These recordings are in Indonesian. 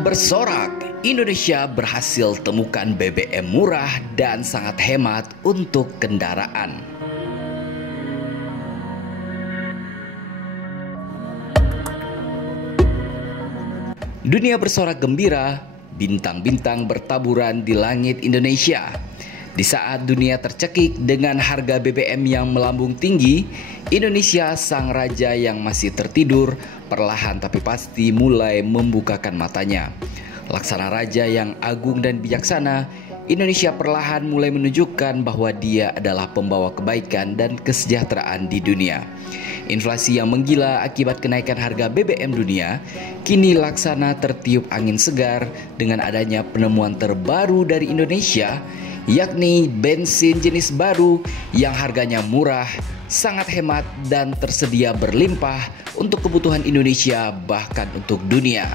Bersorak, Indonesia berhasil temukan BBM murah dan sangat hemat untuk kendaraan. Dunia bersorak gembira, bintang-bintang bertaburan di langit Indonesia. Di saat dunia tercekik dengan harga BBM yang melambung tinggi, Indonesia sang raja yang masih tertidur perlahan tapi pasti mulai membukakan matanya. Laksana raja yang agung dan bijaksana, Indonesia perlahan mulai menunjukkan bahwa dia adalah pembawa kebaikan dan kesejahteraan di dunia. Inflasi yang menggila akibat kenaikan harga BBM dunia, kini Laksana tertiup angin segar dengan adanya penemuan terbaru dari Indonesia, yakni bensin jenis baru yang harganya murah, sangat hemat dan tersedia berlimpah untuk kebutuhan Indonesia bahkan untuk dunia.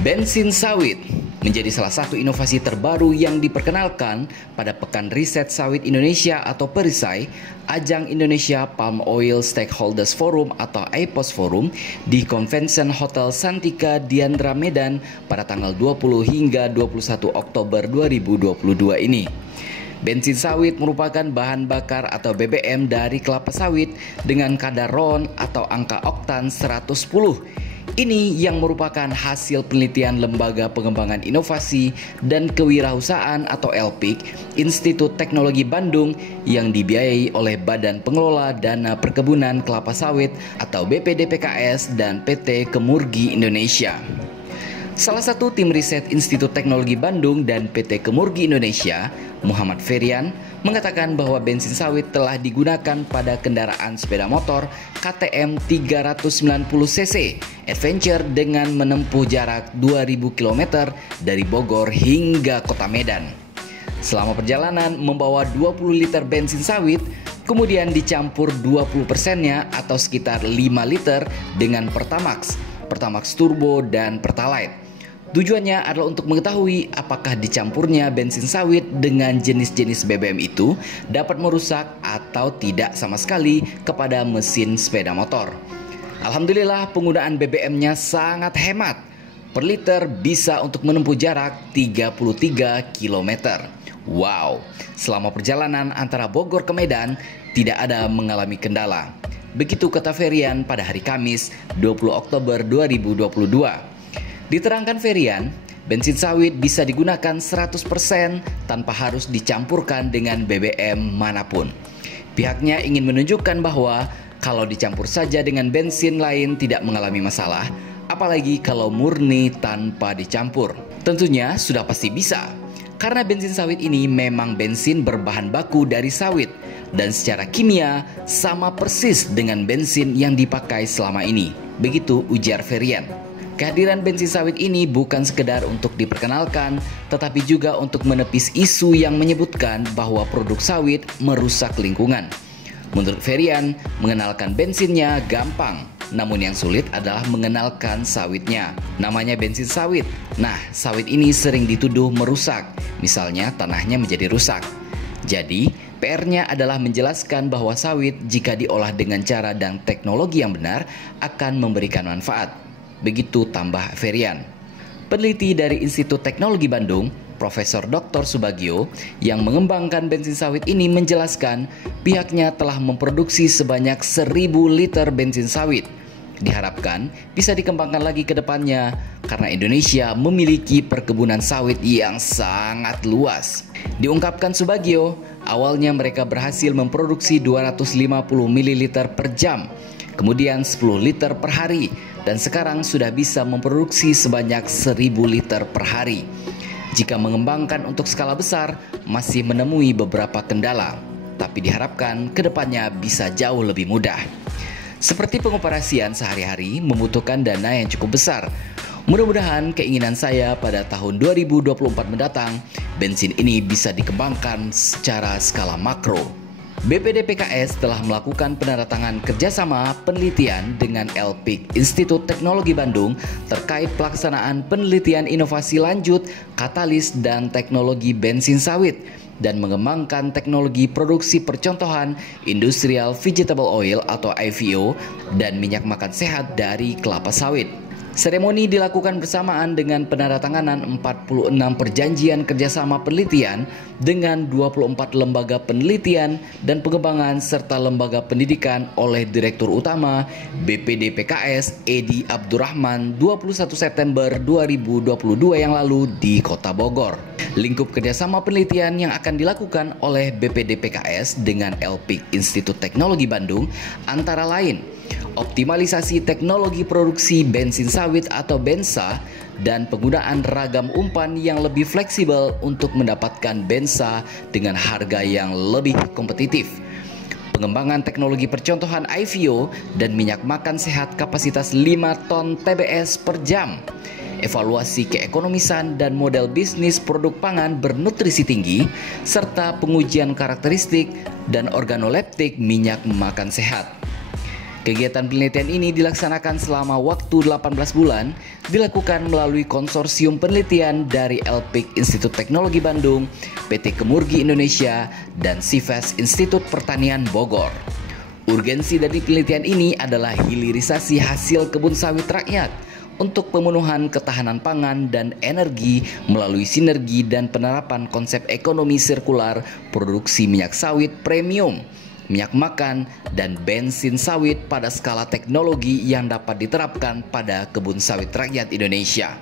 Bensin sawit menjadi salah satu inovasi terbaru yang diperkenalkan pada Pekan Riset Sawit Indonesia atau PERISAI, ajang Indonesia Palm Oil Stakeholders Forum atau IPOS Forum di Convention Hotel Santika Diandra Medan pada tanggal 20 hingga 21 Oktober 2022 ini. Bensin sawit merupakan bahan bakar atau BBM dari kelapa sawit dengan kadar RON atau angka oktan 110. Ini yang merupakan hasil penelitian Lembaga Pengembangan Inovasi dan Kewirausahaan atau LPIK, Institut Teknologi Bandung yang dibiayai oleh Badan Pengelola Dana Perkebunan Kelapa Sawit atau BPDPKS dan PT Kemurgi Indonesia. Salah satu tim riset Institut Teknologi Bandung dan PT Kemurgi Indonesia, Muhammad Ferian, mengatakan bahwa bensin sawit telah digunakan pada kendaraan sepeda motor KTM 390cc Adventure dengan menempuh jarak 2000 km dari Bogor hingga Kota Medan. Selama perjalanan membawa 20 liter bensin sawit, kemudian dicampur 20%-nya atau sekitar 5 liter dengan Pertamax, Pertamax Turbo dan Pertalite. Tujuannya adalah untuk mengetahui apakah dicampurnya bensin sawit dengan jenis-jenis BBM itu dapat merusak atau tidak sama sekali kepada mesin sepeda motor. Alhamdulillah penggunaan BBM-nya sangat hemat. Per liter bisa untuk menempuh jarak 33 km. Wow, selama perjalanan antara Bogor ke Medan tidak ada mengalami kendala. Begitu kata Ferian pada hari Kamis 20 Oktober 2022. Diterangkan Ferian, bensin sawit bisa digunakan 100% tanpa harus dicampurkan dengan BBM manapun. Pihaknya ingin menunjukkan bahwa kalau dicampur saja dengan bensin lain tidak mengalami masalah, apalagi kalau murni tanpa dicampur. Tentunya sudah pasti bisa, karena bensin sawit ini memang bensin berbahan baku dari sawit dan secara kimia sama persis dengan bensin yang dipakai selama ini. Begitu ujar Ferian. Kehadiran bensin sawit ini bukan sekedar untuk diperkenalkan, tetapi juga untuk menepis isu yang menyebutkan bahwa produk sawit merusak lingkungan. Menurut Ferian, mengenalkan bensinnya gampang, namun yang sulit adalah mengenalkan sawitnya. Namanya bensin sawit. Nah, sawit ini sering dituduh merusak, misalnya tanahnya menjadi rusak. Jadi, PR-nya adalah menjelaskan bahwa sawit jika diolah dengan cara dan teknologi yang benar akan memberikan manfaat. Begitu tambah Ferian. Peneliti dari Institut Teknologi Bandung, Profesor Dr. Subagio, yang mengembangkan bensin sawit ini menjelaskan pihaknya telah memproduksi sebanyak 1000 liter bensin sawit. Diharapkan bisa dikembangkan lagi ke depannya karena Indonesia memiliki perkebunan sawit yang sangat luas. Diungkapkan Subagio, awalnya mereka berhasil memproduksi 250 ml per jam, kemudian 10 liter per hari, dan sekarang sudah bisa memproduksi sebanyak 1000 liter per hari. Jika mengembangkan untuk skala besar, masih menemui beberapa kendala, tapi diharapkan kedepannya bisa jauh lebih mudah. Seperti pengoperasian sehari-hari membutuhkan dana yang cukup besar. Mudah-mudahan keinginan saya pada tahun 2024 mendatang, bensin ini bisa dikembangkan secara skala makro. BPDPKS telah melakukan penandatangan kerjasama penelitian dengan LPIK Institut Teknologi Bandung terkait pelaksanaan penelitian inovasi lanjut, katalis, dan teknologi bensin sawit dan mengembangkan teknologi produksi percontohan Industrial Vegetable Oil atau IVO dan minyak makan sehat dari kelapa sawit. Seremoni dilakukan bersamaan dengan penandatanganan 46 perjanjian kerjasama penelitian dengan 24 lembaga penelitian dan pengembangan serta lembaga pendidikan oleh Direktur Utama BPD PKS Edi Abdurrahman 21 September 2022 yang lalu di Kota Bogor. Lingkup kerjasama penelitian yang akan dilakukan oleh BPD PKS dengan LPIK Institut Teknologi Bandung antara lain optimalisasi teknologi produksi bensin sawit atau bensa dan penggunaan ragam umpan yang lebih fleksibel untuk mendapatkan bensa dengan harga yang lebih kompetitif. Pengembangan teknologi percontohan IVO dan minyak makan sehat kapasitas 5 ton TBS per jam. Evaluasi keekonomisan dan model bisnis produk pangan bernutrisi tinggi, serta pengujian karakteristik dan organoleptik minyak makan sehat. Kegiatan penelitian ini dilaksanakan selama waktu 18 bulan, dilakukan melalui konsorsium penelitian dari LPIK Institut Teknologi Bandung, PT Kemurgi Indonesia, dan SIVES Institut Pertanian Bogor. Urgensi dari penelitian ini adalah hilirisasi hasil kebun sawit rakyat untuk pemenuhan ketahanan pangan dan energi melalui sinergi dan penerapan konsep ekonomi sirkular produksi minyak sawit premium, minyak makan, dan bensin sawit pada skala teknologi yang dapat diterapkan pada kebun sawit rakyat Indonesia.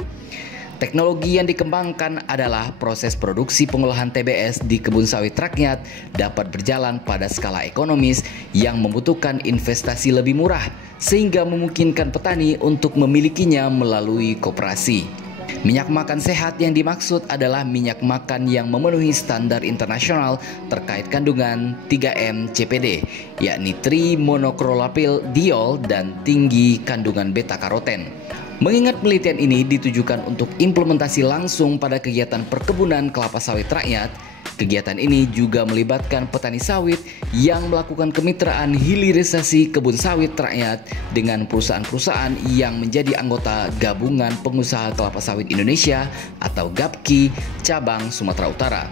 Teknologi yang dikembangkan adalah proses produksi pengolahan TBS di kebun sawit rakyat dapat berjalan pada skala ekonomis yang membutuhkan investasi lebih murah sehingga memungkinkan petani untuk memilikinya melalui koperasi. Minyak makan sehat yang dimaksud adalah minyak makan yang memenuhi standar internasional terkait kandungan 3M CPD, yakni trimonokrolapil diol dan tinggi kandungan beta-karoten. Mengingat penelitian ini ditujukan untuk implementasi langsung pada kegiatan perkebunan kelapa sawit rakyat, kegiatan ini juga melibatkan petani sawit yang melakukan kemitraan hilirisasi kebun sawit rakyat dengan perusahaan-perusahaan yang menjadi anggota Gabungan Pengusaha Kelapa Sawit Indonesia atau GAPKI cabang Sumatera Utara.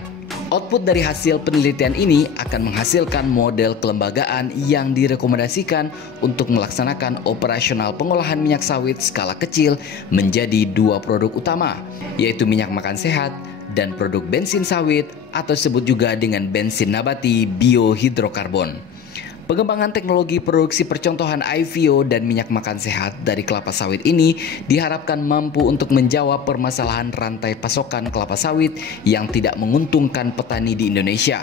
Output dari hasil penelitian ini akan menghasilkan model kelembagaan yang direkomendasikan untuk melaksanakan operasional pengolahan minyak sawit skala kecil menjadi 2 produk utama, yaitu minyak makan sehat dan produk bensin sawit atau disebut juga dengan bensin nabati biohidrokarbon. Pengembangan teknologi produksi percontohan IVO dan minyak makan sehat dari kelapa sawit ini diharapkan mampu untuk menjawab permasalahan rantai pasokan kelapa sawit yang tidak menguntungkan petani di Indonesia,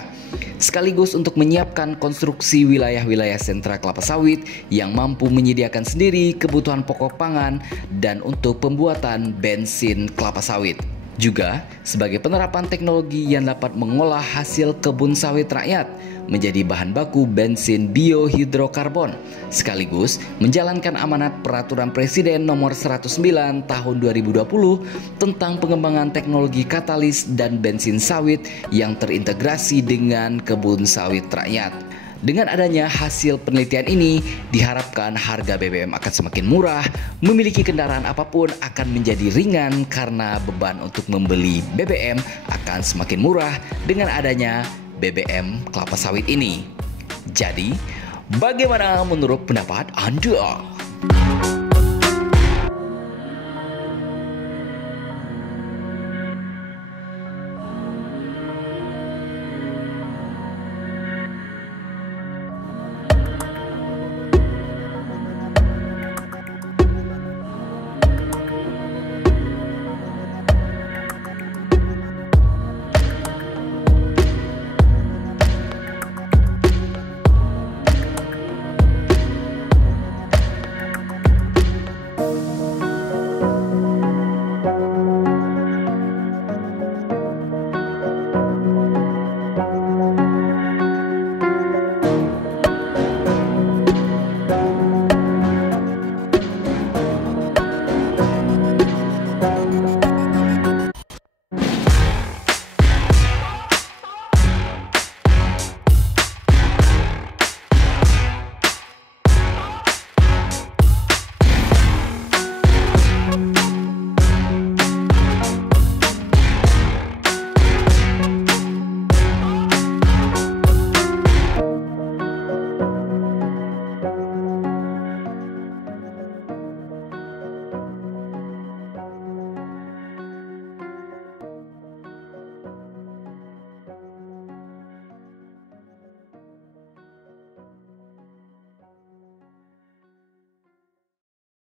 sekaligus untuk menyiapkan konstruksi wilayah-wilayah sentra kelapa sawit yang mampu menyediakan sendiri kebutuhan pokok pangan dan untuk pembuatan bensin kelapa sawit. Juga sebagai penerapan teknologi yang dapat mengolah hasil kebun sawit rakyat menjadi bahan baku bensin biohidrokarbon, sekaligus menjalankan amanat Peraturan Presiden Nomor 109 Tahun 2020 tentang pengembangan teknologi katalis dan bensin sawit yang terintegrasi dengan kebun sawit rakyat. Dengan adanya hasil penelitian ini, diharapkan harga BBM akan semakin murah, memiliki kendaraan apapun akan menjadi ringan karena beban untuk membeli BBM akan semakin murah dengan adanya BBM kelapa sawit ini. Jadi, bagaimana menurut pendapat Anda?